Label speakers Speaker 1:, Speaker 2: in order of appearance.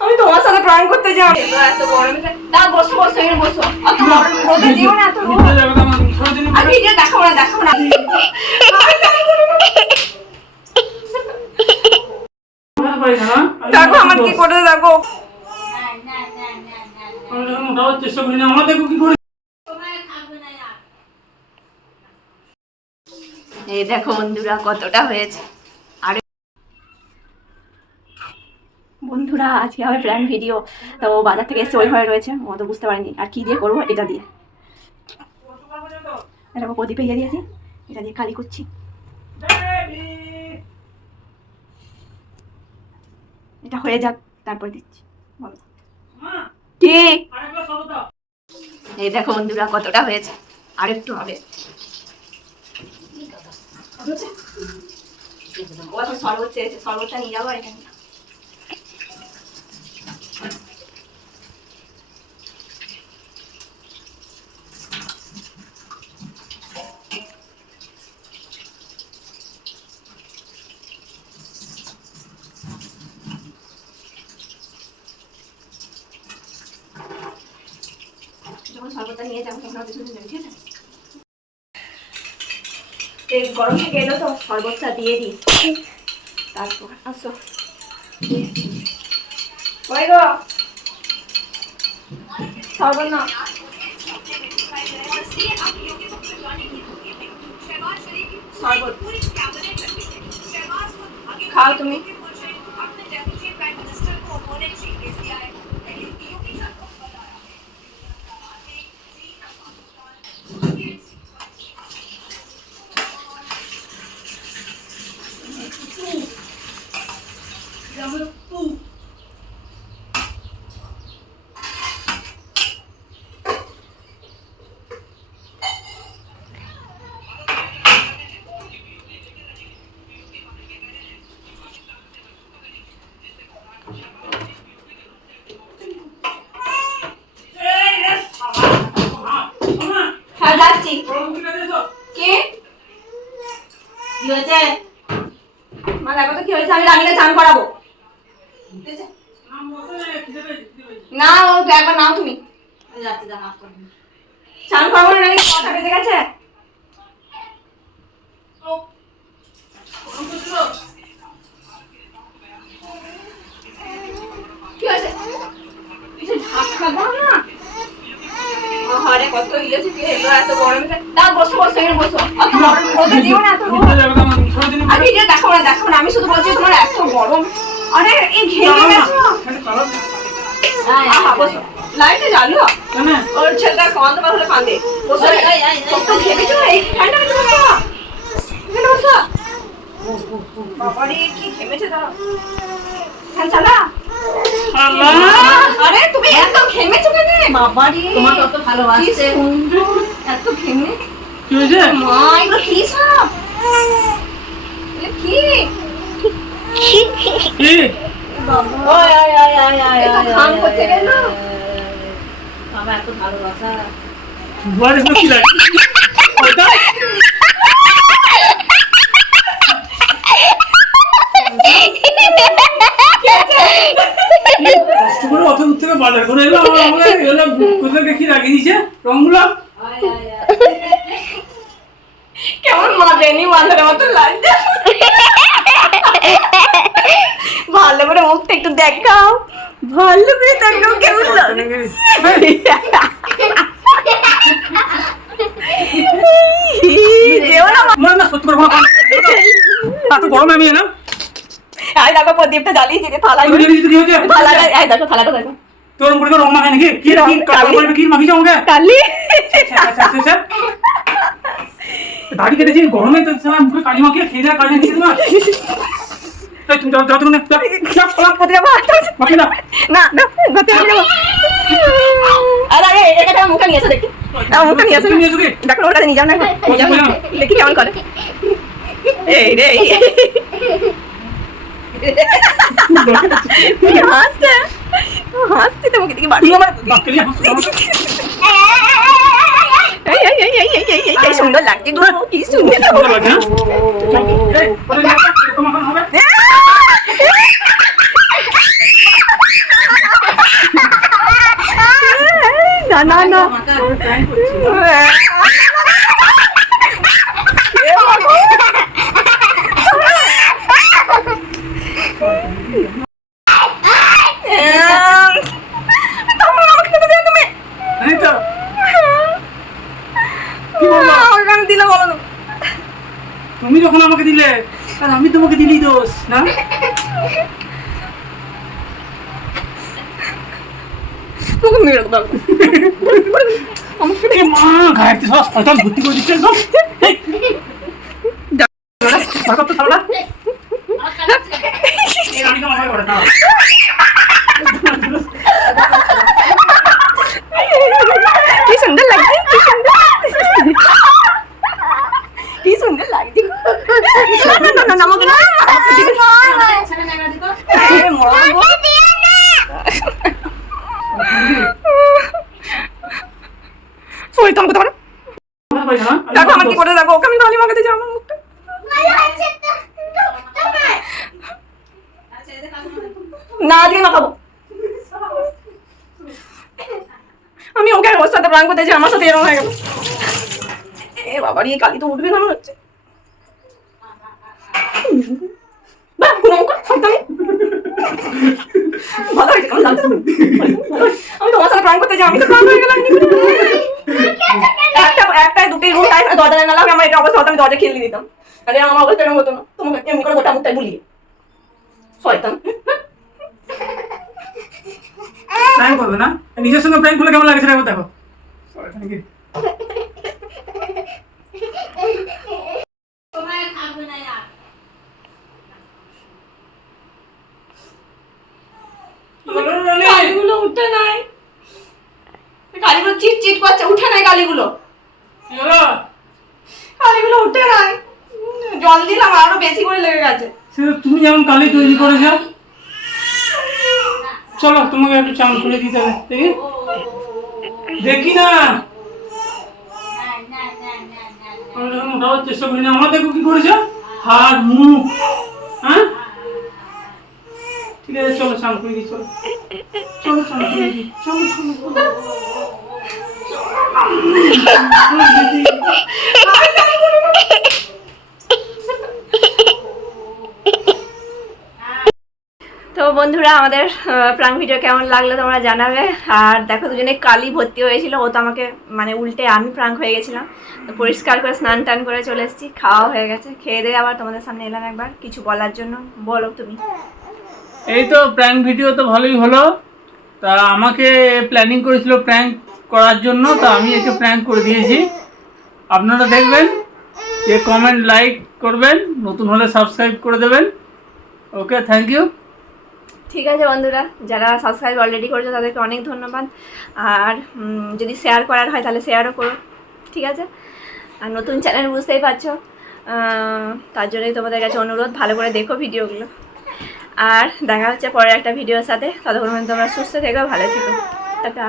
Speaker 1: আমি তোমার সাথে প্রাণ করতে যাই এত না বসো বসো বসো অত রোদে না
Speaker 2: তো
Speaker 1: ভিডিও দেখাবো না দেখাবো না
Speaker 2: আমি
Speaker 1: দেখো আমার কি করে দেখো
Speaker 2: আমি
Speaker 1: এই দেখো বন্ধুরা, কতটা হয়েছে। বন্ধুরা, আজকে হবে প্ল্যান ভিডিও তো বাজার থেকে এসে ওই ঘরে রয়েছে। ও তো বুঝতে পারিনি আর কি দিয়ে করব, এটা দিয়ে। এটা প্রদীপে ইয়ে দিয়েছি, এটা দিয়ে কালি করছি। এটা হয়ে যাক, তারপরে দিচ্ছি। বলো। ঠিক। এই দেখো বন্ধুরা, কতটা হয়েছে। আর একটু হবে শরবত নিয়ে যাব আর যখন শরবতটা নিয়ে যাব, তখন ওদের দুজন গরম থেকে এলো তো, শরবতটা দিয়ে দিই। তারপর আসো। কই গো? শরবত না। শরবত। খাও তুমি হ্যাঁ যাচ্ছি
Speaker 2: গরম ঠিক আছে তো?
Speaker 1: কে কি হয়েছে? মা দেখো তো কি হয়েছে আমি রানীকে চান করাবো।
Speaker 2: না,
Speaker 1: ও একবার নাও তুমি। চান করাবো না নাকি কথা গেছে এত গরমে না বসো বসো এখানে বসো। অত গরম রোদে দিও না এত রোদ
Speaker 2: ঘুরতে যাবে তো আমার সারাদিন
Speaker 1: আর ভিডিও দেখাবো না দেখাবো না আমি শুধু বলছি তোমার এত গরম। আরে এই ঘেমে গেছো? আহা বসো। লাইটে জ্বালো? ওর ছেলেটা কাঁদতে পারলে কাঁদে। বসো কত ঘেমেছো এই ঠান্ডা বসো। এখানে বসো। বাবারে কি ঘেমেছে দাঁড়াও। ফ্যান চালা? আরে তুমি এত ঘেমেছো কেন? বাবারে
Speaker 3: তোমার কত ভালোবাসছে
Speaker 1: সুন্দর। এত ঘেমে
Speaker 2: কি হয়েছে?
Speaker 1: মা এগুলো কি সব? কি?
Speaker 2: কি?
Speaker 3: ওই ওই ওই ওই ওই
Speaker 1: এ তো করতে গেল?
Speaker 3: বাবা এত ভালোবাসা।
Speaker 2: দুবার কি লাগে?
Speaker 1: দাও। ভালো হ্যাঁ, করে
Speaker 2: তার লোকে উঠল গরম আমি এলাম।
Speaker 1: আয় দেখো প্রদীপটা
Speaker 2: জ্বালিয়ে দিতে থালা
Speaker 1: থালা আয় দেখো থালাটা দেখো।
Speaker 2: তোর মুখে রং মাখে নাকি? কি রং কালি করে কি মাখি যাও
Speaker 1: কালি।
Speaker 2: দাড়ি কেটেছি গরমে তো সালা মুখে কালি মাখিয়ে খেয়ে যা কালি খেয়ে তুমি যাও যাও তুমি
Speaker 1: না গতি
Speaker 2: যাব না
Speaker 1: না না গতি আমি যাব আরে এটা মুখে নিয়ে এসো দেখি মুখে নিয়ে
Speaker 2: এসো নিয়ে এসো
Speaker 1: দেখো ওর কাছে নিয়ে যাও না দেখি কেমন করে এই রে হাসতে হাসতে তোমাকে দেখি বাড়ি
Speaker 2: আমার
Speaker 1: এই এই এই এই এই এই সুন্দর লাগছে কি সুন্দর
Speaker 2: লাগছে
Speaker 1: না তুমি
Speaker 2: যখন আমাকে দিলে আর আমি তোমাকে দিলি দোষ না?
Speaker 1: তোকে মেরে দেবো আমাকে
Speaker 2: এ মা গায়েতে সব শয়তান ভর্তি করে দিচ্ছে একদম এই, বার কর তো থালাটা। এই রানীটা মাথায় করে, দাঁড়াও।
Speaker 1: কি সুন্দর লাগছে কি সুন্দর কি সুন্দর লাগছে না না না না না আমাকে না এ, মরা গো। শয়তান কোথা পারে
Speaker 2: মাথা পাইছে না?
Speaker 1: দেখো আমার কি করে দেখো ওকে আমি গালি মাখাতে যাব আমার মুখটা না আজকে মাখাবো আমি ওকে ওর সাথে প্রাণ করতে আমার সাথে এরকম হয়ে গেল। এ বাবার এই কালি তো উঠবে না হচ্ছে। আমি তোমার সাথে প্রাণ আমি তো একটা একটাই দুটি রুম তাই দরজা জানালা, আমি আমার এটা আমি দরজা খেলে দিতাম আরে, আমার অবস্থা এরকম হতো না। তোমাকে এমনি করে গোটা মুখটাই বুলিয়ে। শয়তান।
Speaker 2: Prank করবে না? নিজের সঙ্গে প্র্যাঙ্ক করলে কেমন লাগে সেটা দেখো?
Speaker 1: গালিগুলো উঠে নাই। গালিগুলো চিট চিট করছে উঠে নাই গালিগুলো।
Speaker 2: কি হলো?
Speaker 1: উঠে নাই। জল দিলাম আরও বেশি করে লেগে গেছে।
Speaker 2: তুমি যেমন কালি তৈরি করেছ চলো, তোমাকে একটু চান করে দিতে হবে, দেখি? দেখি না। আমি যখন ওঠাবার চেষ্টা করি না, আমার দেখো কি করেছ? হাত, মুখ হ্যাঁ? ঠিক আছে, চলো, চান করে দিই, চলো। চলো, চান করে দিই, চলো চলো চলো।
Speaker 1: তো বন্ধুরা, আমাদের প্রাং ভিডিও কেমন লাগল তোমরা জানাবে। আর দেখো, দুজনে কালি ভর্তি হয়েছিল, ও তো আমাকে মানে উল্টে আমি প্রাঙ্ক হয়ে গেছিলাম। তো পরিষ্কার করে স্নান টান করে চলে এসেছি, খাওয়া হয়ে গেছে। খেয়ে দিয়ে আবার তোমাদের সামনে এলাম একবার, কিছু বলার জন্য। বলো তুমি।
Speaker 2: এই তো প্র্যাঙ্ক ভিডিও তো ভালোই হলো। তা আমাকে প্ল্যানিং করেছিল প্র্যাঙ্ক করার জন্য, তো আমি একে প্র্যাঙ্ক করে দিয়েছি। আপনারা দেখবেন যে কমেন্ট লাইক করবেন, নতুন হলে সাবস্ক্রাইব করে দেবেন। ওকে থ্যাংক ইউ
Speaker 1: ঠিক আছে বন্ধুরা, যারা সাবস্ক্রাইব অলরেডি করেছ তাদেরকে অনেক ধন্যবাদ। আর যদি শেয়ার করার হয় তাহলে শেয়ারও করো, ঠিক আছে? আর নতুন চ্যানেল বুঝতেই পারছ তার জন্যই তোমাদের কাছে অনুরোধ, ভালো করে দেখো ভিডিওগুলো আর দেখা হচ্ছে পরের একটা ভিডিওর সাথে, ততক্ষণ তোমরা সুস্থ থেকো, ভালো থেকো। টাটা।